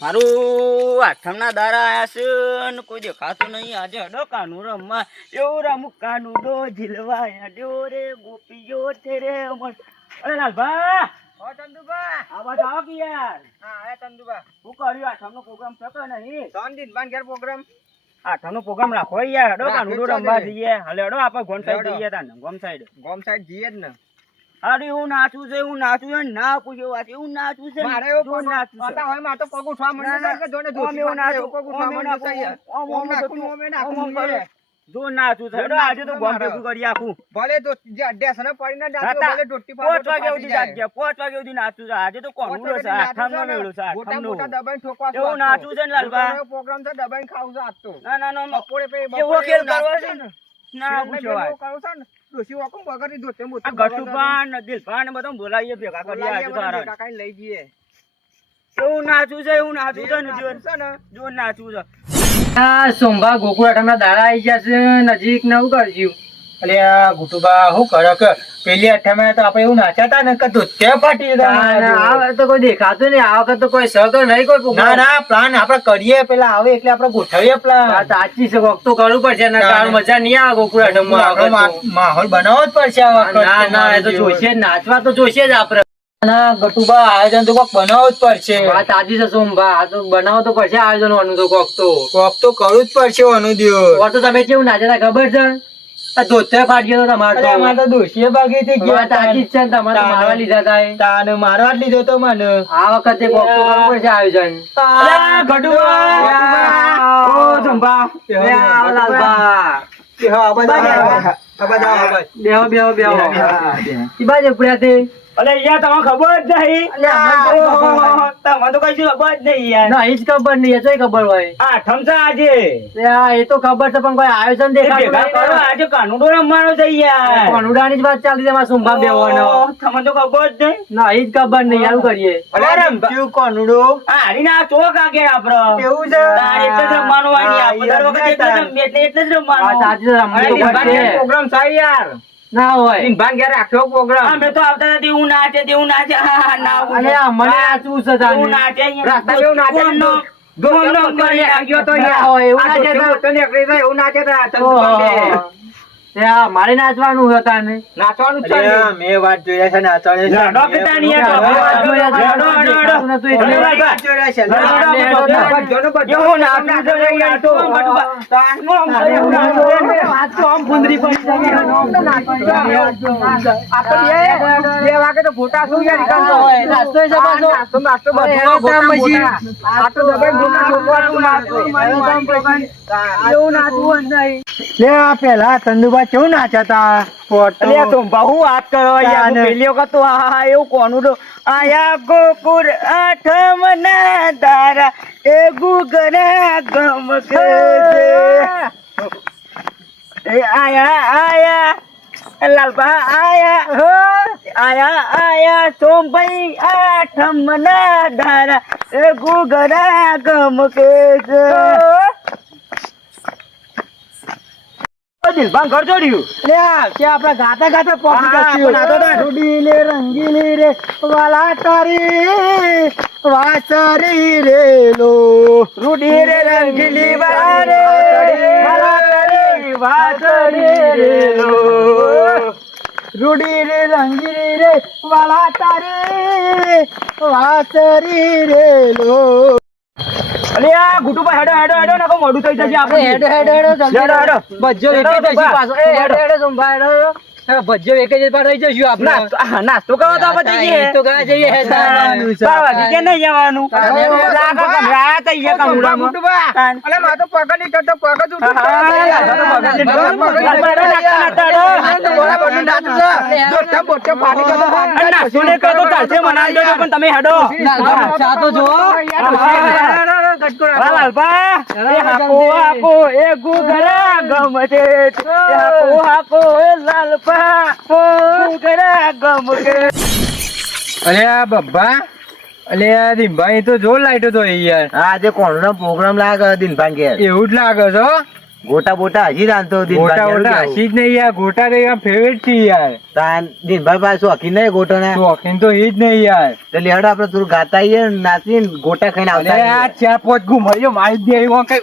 મારું આઠમના દાડા આયા છે ને કોઈ દેખાતું નહીં. આજે હડો કાનું રમવા એવું રમું કાનું ડો ઝીલવા હડ્યો રે ગોપીઓ છે રે અમર. અરે લાલભા ઓ ચંદુબા આવાજ આવો કે યાર. હા આયા ચંદુબા શું કર્યું આઠમનો પ્રોગ્રામ થતો નહીં? સોન દિન બાન ઘેર પ્રોગ્રામ આઠમનો પ્રોગ્રામ રાખો યાર. હડો કાનું ડો રમવા જઈએ. હાલે હડો આપણે ગોમ સાઈડ જઈએ તાને ગોમ સાઈડ. ગોમ સાઈડ જઈએ જ ને. અરે હું નાચું છે ના પૂછ્યો વાત એવું નાચું છે મારે એવું જો નાચું છે. પતા હોય માર તો પગ ઉઠવા માંડે છે કે જોને ઓમ એવું નાચું, પગ ઉઠવા ઓમ એવું માંડે છે યાર. નાખું, ઓમ નાખું ઓમે નાખું ઓમ કરે. જો નાચું છે હડો આજે તો ગોમ ભેગું કરી આખું. ભલે તો જે અડ્યાસને પડીને ડાક્યો હતા. ભલે ટોટી 5 વાગે સુધી જાગ્યા, 5 વાગે સુધી નાચું છે. આજે તો કોનું છે આઠમનો મેળો છે મોટા આઠમનો. મોટા દબાઈને ઠોકવા છે એવું નાચું છે ને લાલબા. પ્રોગ્રામ છે દબાઈને ખાવું છે આજ તો ના બપોરે પે એવો ખેલ કરવો છે ને ના પૂછો વાત. કરો છે ને ડોશી વખમ બગડી દોતે મોતે આ ગટુપાન દિલપાન ને બધું બોલાવીએ ભેગા કરીએ આજે તો હારા. કાકા લઈ જઈએ એવું નાચું છે ને જીવન છે ને જો નાચું છે. આ સોમભા ગોકુળ આઠમના દાડા આવી ગયા છે નજીક નવું કરજ્યું. એટલે આ ગુટુબા શું કરે કે પેલી અઠામાં તો આપણે એવું નાચ્યા હતા ને કે ધોત્યા ફાટી જતા. આ વખત તો કોઈ દેખાતું નહીં. આ વખત તો કોઈ સગર નહીં કોઈ. ના ના પ્લાન આપણે કરીએ પેલા આવે એટલે આપણે ગોઠવીએ પ્લાન. સાચી છે કોક તો કરવું પડશે ને તાર મજા નહીં આવે ગોકુળ આઠમમાં. માહોલ બનાવવો જ પડશે આ વખત. ના એ તો જોઈશે જ નાચવા તો જોઈશે જ આપણે. ના ગટુબા આયોજન તો કોક બનાવવું જ પડશે. વાત સાચી છે સોમભા. આ તો બનાવવું તો પડશે આયોજન વાનું તો કોક તો કરવું જ પડશે વાનું દિવસ. તો તમે કેવું નાચતા ખબર છે? ધોતે ફાટી ગયો તમારે તો. અમારે તો દોશીએ ભાગી થી ગયા. સાચી જ છે ને તમારે મારવા લીધા હતા. તાને મારવા જ લીધો તો મને. આ વખતે કોક તો કરવું પડશે આયોજન. અલા ગટુબા ઓ જંબા લાલબા બેહો ઈ બાજુ પડ્યા તે. અલે યાર તમને ખબર જ નહીં. તમને તો કઈ ખબર જ નહીં યાર. ના એ જ ખબર નહીં. એ તો ખબર હોય. આઠમ છે આજે. એ તો ખબર છે પણ કોઈ આયોજન ભેગા કરો દેખાતું આજે કાનુડો રમવાનો છે યાર. કોનુડાની જ વાત ચાલતી છે મારા સોમભા બેવાનો. તમને તો ખબર જ નહીં. ના એ જ ખબર નહીં. યાર કરીએ. કોનુડો હારી ના ચોક આગળ આપડે એવું છે. તાર એટલે જ રમવાનું હોય ને આપણે દર વખતે એટલે જ રમીએ એટલે જ રમવાનું. સાચી છે. પ્રોગ્રામ થાય યાર ના હોય. ભાન ઘેર રાખ્યો પ્રોગ્રામ અમે તો આવતા નથી હું નાચે તેવું નાચે ના અરે આ મને નાચવું છે તાને. એવું નાચે રાસ્તા એવું નાચે એવું નાચે મારે નાચવાનું હતા ને. નાચવાનું છે મેં વાત જોયા છે નાચવાની. ફોટા શું પેલા ચંદુબા કેવું નાચાતા. હું વાત કરો યાર પેલી વખત તો હા એવું કોનું તો આયા ગોકુળ આઠમ ના દારા એ ગુગરા ગમ કે એ આયા લાલબા આયા સોમભાઈ આઠમ ના દારા એ ગુગરા ગમ કે દિલભાન ઘર જોડ્યું આપડે ગાતા ગાતા પહોંચી રંગીલી રે વાલા તારી વાસરી રે લો. રૂડી રે રંગીલી વાલા તારી વાસરી રે લો. રૂડી રે રંગીલી રે વાલા તારી વાસરી રે લો. અલે આ ગુટુભાઈ હેડો નાખો મોડું થઈ જશે આપણે. હેડો ભજ્જો એક જ પાછો. હેડો સોમભાઈ હેડો. ભજ્જો એક જ પાછો રહી જશું આપણે. નાસ્તો કરવા તો આપણે જઈએ. તો ગયા જઈએ. બાવાજી કે નહીં જવાનું. લાગા કમરા તૈયાર કમરામાં. અલે મા તો પગ નહીં કરતો પગ જ પણ તમે હેડો તો જો હાકો એ ગુગરા ગમતે હાકો એ લાલપા ગુગરા ગમકે. અરે આ બબ્બા અલે આ દિનભાઈ તો જોર લાઈટો તો યાર. આજે કોણ નો પ્રોગ્રામ લાગે દિનભાન ઘેર એવું જ લાગે છો. ગોટા બોટા હજી રાંધતો ગોટા વોટા હસી જ નહીં યાર, ગોટા તો યાર ફેવરેટ છે યાર. દિનભાઈ પાસે શોખીન નહીં ગોટો ને શોખીન તો એ જ નહીં યાર. તો લેવડો આપડે થોડું ગાતા આવીએ ને નાચીને ગોટા ખાઈને અરે આવતા આ આવીએ. ચાર પાંચ ઘુમાઈઓ મારી દે એવી ઓંખે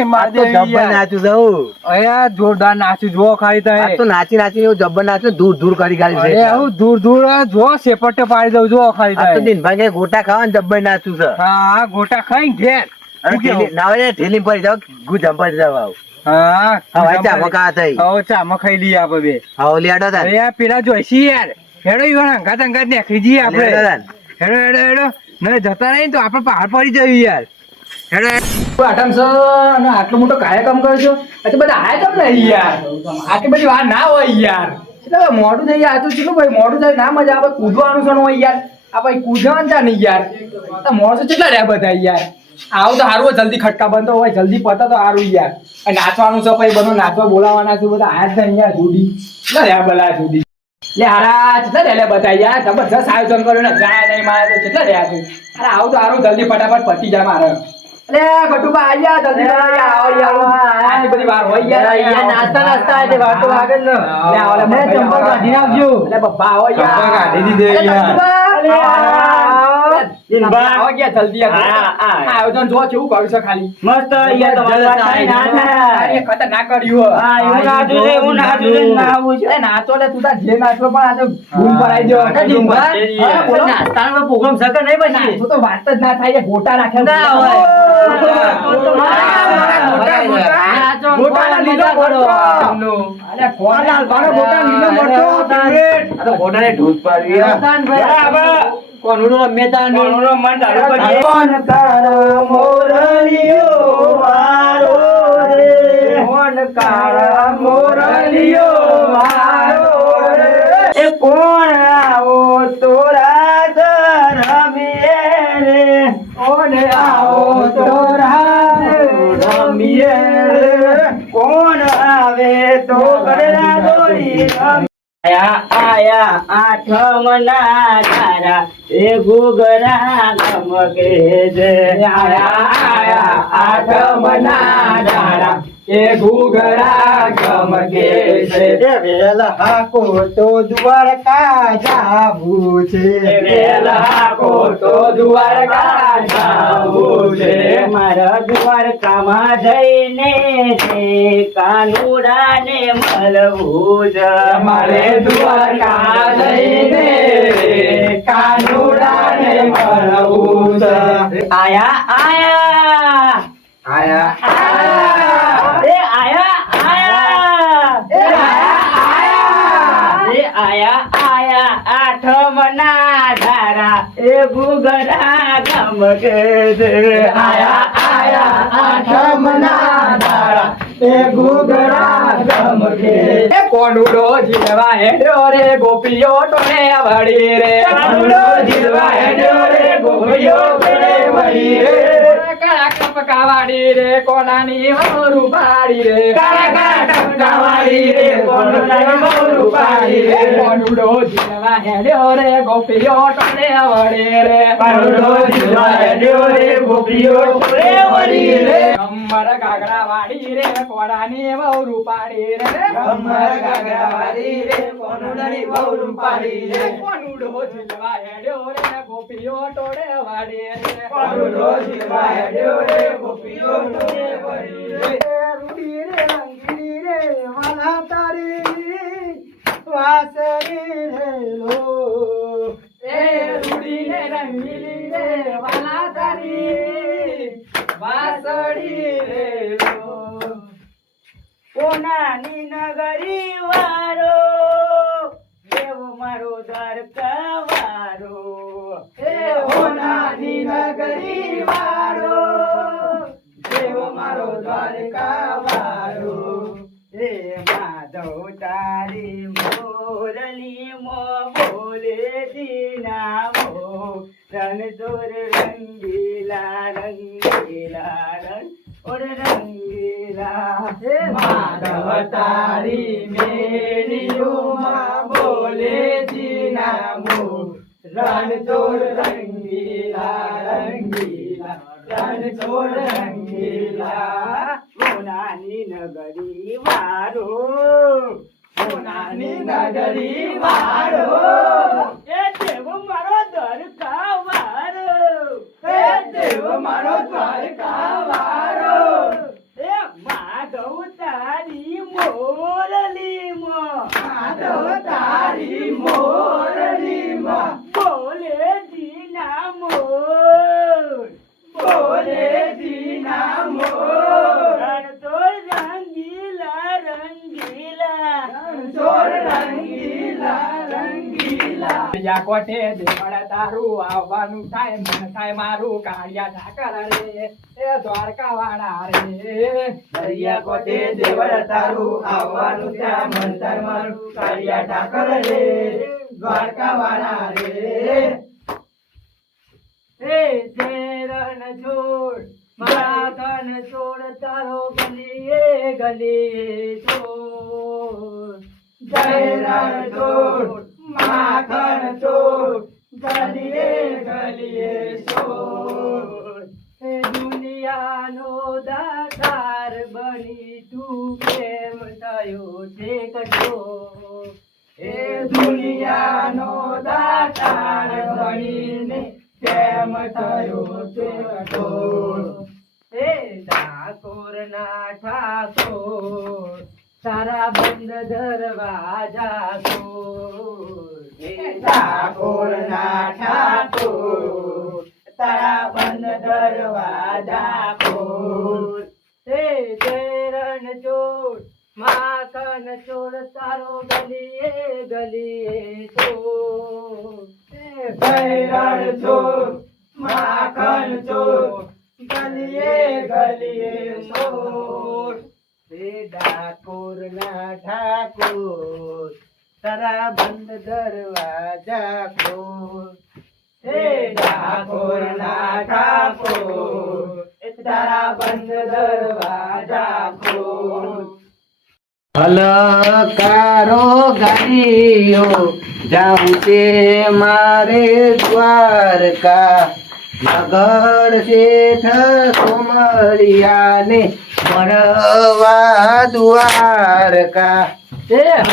આ મારી તો દે જબ્બર યાર. નાચું જવું અરે આ જોરદાર નાચું જો ખાલી આ તો તમે. નાચી નાચીને એવું જબ્બર નાચું દૂર દૂર કરી ગાલી અરે છે. આવું દૂર દૂર જો સેપટે પાડી દઉં જો ખાલી આ તો તમે. દિનભાઈ કે ગોટા ખાવા ને જબ્બર નાચું છે. હા ગોટા ખાઈ ઘેર. અરે ઠેલી- ના હોય ને ઠેલી પડી જાવ ગુ જંપર જાવ આવ. હા હવે ચામો કા થઈ હવે ચામાં ખાઈ લઈએ આપણે બે. હવે લેડો તાન. અરે યાર પેલા જોઈશી યાર. હેડો ઈવન અંગાત અંગાત નાખી જઈએ લેડો આપણે. તાન. હેડો હેડો હેડો ન જતા નહીં તો આપણે પહાડ પડી જઈએ યાર. હેડો આટમ સર અને આટલો મોટો કાર્યક્રમ કરજો એટલે બધા આયા કેમ નહીં યાર. આટલી બધી વાર ના હોય યાર. એટલે મોડું થઈ જાય તો ચલો ભાઈ મોડું થાય ના મજા આવે. કૂદવાનું છે હોય યાર. આ ભાઈ કૂદવાનું છે નહીં યાર. તો મોડું કેટલા રહ્યા બધા યાર. આવું તો સારું હોય જલ્દી ખટકા બંધ હોય જલ્દી પતા તો સારું યાર. અને નાચવાનું છે પછી બધું નાચવા બોલાવાના છે બધા આયા જ નહીં યાર જુદી. કેટલા રહ્યા બધા જુદી. લે હારા કેટલા રહ્યા બધા યાર જબરજસ્ત આયોજન કર્યું ને જાય નહીં મારે તો કેટલા રહ્યા છે. અરે આવું તો સારું જલ્દી ફટાફટ પતી જાય મારે. અરે ગટુબા આયા જલ્દી આવો યાર. આટલી બધી વાર હોય યાર. યાર નાસ્તા નાસ્તા આજે વાર તો લાગે ને. લે આવો લે ચંપલ કાઢી નાખજો. લે બબ્બા આવો યાર. ચંપલ કાઢી દીધે યાર. આવો ગયા જલ્દી આયોજન જો કેવું કર્યું છે ખાલી મસ્ત યાર તમારી વાત સાચી ના થાય. ખતરનાક કર્યું. હા એવું નાચું છે એવું નાચું છે ના આવું છે. અરે નાચો લે તું તાર જે નાચો પણ આજે ધૂમ પડાઈ દો. હા, બોલો. નાસ્તાનો પ્રોગ્રામ સકે નહીં પછી. નાચો તો વાત જ ના થાય ગોટા નાખ્યા ના હોય. ગોટાના લીલો મરચો. અરે કોણ લાલભાનો ગોટા લીલો મરચો favorite. આ તો ગોટાને ઢૂસ પાડવી હે. બરાબર. કોનું રમે તાનું. કોણનો મન ચાલુ કરીએ. કોણ તારા મોરલીઓ મારો રે. કોણ તારા મોરલીઓ મારો રે. એ કોણ આવો તોરા ઘર રમીએ રે. કોણ આવો તોરા રમીએ રે. કોણ આવે તો ગળા દોરી રમીએ. આયા આઠમના તારા એ ગુગરા ગમકે છે. આયા આઠમના તારા એ ગુગરા ગમકે છે. વેલા કો તો દ્વારકા જાવું છે. વેલા કો તો દ્વારકા જાવું છે. મારા દ્વારકામાં જઈને છે કાનુડાને મળવું છે. મારે દ્વારકા જઈને કાનુડાને મળવું છે. આયા આયા આયા એ આયા આયા એ આયા એ આયા આયા આઠમના ધારા એ ગુગરા ગમકે છે. આયા આયા આઠમના દાડા એ ગુગરા ગમકે. એ કોનુડો જીલવા હેડ્યો રે ગોપીઓ ટોળે વળી રે. કોનુડો જીલવા હેડ્યો રે ગોપીઓ ટોળે વળી રે. કાળા કપકાવાડી રે કોનાની વહુ પાડી રે. કાળા કાળા ટપકાવાળી રે કોનુડાની વહુ પાડી રે. કોનુડો જીલવા હેડ્યો રે ગોપીઓ ટોળે વળી રે. કોનુડો જીલવા હેડ્યો રે ગોપીઓ ટોળે વળી રે. કમર ગાગડા વાડી રે કોનાની વહુ રૂપાડી રે. કમર ગાગડા વાળી રે કોનુડાની વહુ રૂપાડી રે. કોનુડો જીલવા હેડ્યો રે ગોપીઓ ટોળે વાડી રે. કોનુડો જીલવા હેડ્યો રે ગોપીઓ ટોળે વળી રે. રૂડી રે રંગીલી રે વાલા તારી વાસરી રે લો. એ રૂડી રે રંગીલી રે વાલા તારી વાસળી રે લો. કોનાની નગરી વાળો દેવ મારો દ્વારકા વાળો. એ હોનાની નગરી વાળો દેવ મારો દ્વારકા વાળો. હે માધવ તારી મોરલી મો બોલે દીના મો રણજોર રંગીલા રંગીલા રંગ ઓર રંગીલા. હે માધવ તારી મેરીઓમાં બોલે જીનામો રણછોડ રંગીલા રંગીલા રણછોડ રંગીલા. કોનાની નગરી વાળો સોનાની નગરી વાળો એ દેવ મારો દ્વારકા વાળો એ દેવ મારો દ્વારકા વાળો એ માધવ તારી મોરલીમાં માધવ તારી મોરલીમાં બોલે જીના મોર બોલે જીના મોર રણછોડ રંગીલા રંગીલા રણછોડ રંગીલા રંગીલા યા કોઠે દેવળ તારું આવવાનું થાય મન થાય મારું કાળિયા ઠાકર રે એ દ્વારકા વાળા રે દરિયા કોઠે દેવળ તારું આવવાનું થાય મન થાય મારું કાળિયા ઠાકર રે દ્વારકા વાળા રે એ શેરણ છોડ માખણ છોડ તારો ગલીએ ગલીએ છોડ શેરણ છોડ માખણ છોડ ગલીએ ગલીએ છોડ એ દુનિયાનો દાતાર બની તું કેમ થયો છે કઠોર એ દુનિયાનો દાતાર બનીને કેમ થયો છે કઠોર એ ઠાકોરના ઠાકોર તારા બંધ દરવાજા ખોલ એ ઠાકોરના ઠાકોર તારા બંધ દરવાજા ખોલ એ ચરણ ચોર માખન ચોર તારો ગલીએ ગલીએ ચોર શેરણ ચોર માખન ચોર ગલીએ ગલીએ ચોર એ ડાકોરના ઠાકોર તારા બંધ દરવાજા ખોલ એ ડાકોરના ઠાકોર તારા બંધ દરવાજા ખોલ હલકારો ગાડીઓ જાઉં છે મારે દ્વારકા નગર શેઠ સોમરિયાને મળવા દ્વારકા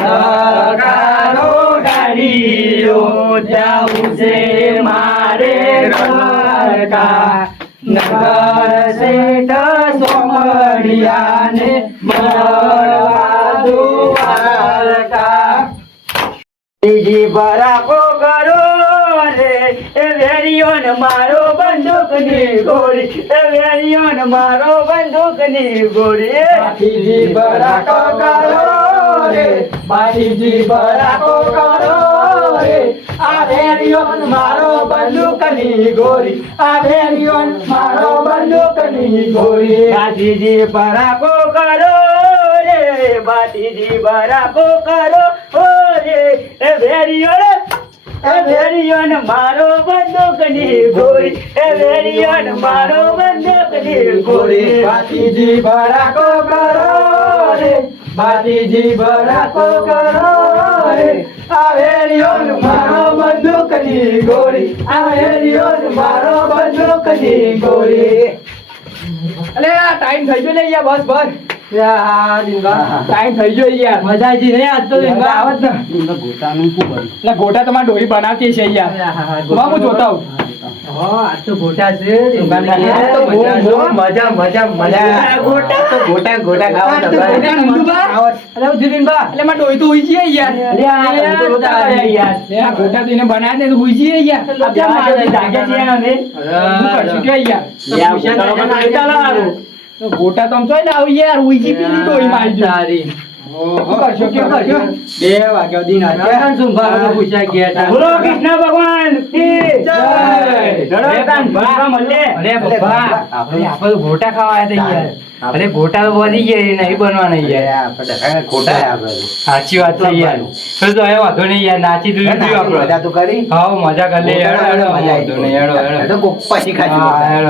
હલકારો ગાડીઓ જાઉં છે મારે દ્વારકા નગર શેઠ સોમરિયાને મળવા દ્વારકા બીજી બરાકો કરો રે એ વેરિયોન મારો બંદૂકની ગોળી એ વેરિયોન મારો બંદૂકની ગોળી બાકીજી બરાકો કરો રે બાકીજી બરાકો કરો રે આ વેરિયોન મારો બંદૂકની ગોળી આ વેરિયોન મારો બંદૂકની ગોળી બાકીજી બરાકો કરો રે બાકીજી બરાકો કરો રે એ વેરિયોન મારો બંદૂકની ગોળી એ વેરિયોન મારો બંદૂકની ગોળી બાતીજી બરાકો કરો રે બાતીજી બરાકો કરો રે આ વેરિયોન મારો બંદૂકની ગોળી આ વેરિયોન મારો બંદૂકની ગોળી અલે આ ટાઈમ થઈ ગયો ને યાર બસ બસ ટાઈમ થઈ ગયો યાર મજા આવી નહીં આજ તો આવત ને ગોટાનું શું કર્યું એટલે ગોટા તમારે ડોહી બનાવતી છે યાર હું જોતા હું આજ તો ગોટા છે મજા ગોટા ગોટા ખાવા એટલે મારે ડોહી તો હુઈ જઈએ યાર ગોટા તો એને બનાવે ને તો હુઈ જઈએ યાર ગોટા તો આમ ચોય ને આવી યાર ઉઈજી પીલી ડોહી મારી સારી કરશો કે કરશો 2 વાગ્યા દિન બોલો કૃષ્ણ ભગવાન કી જય આપણે ગોટા ખાવા આવ્યા યાર અરે ગોટા તો વધી ગયા નહીં બનવાના યાર સાચી વાત છે યાર તો હવે વાંધો નહીં યાર નાચી દઉં આપણે મજા તો કરી હા મજા કરી લે હેડો હેડો વાંધો નહીં હેડો હેડો તો પછી ખાઈ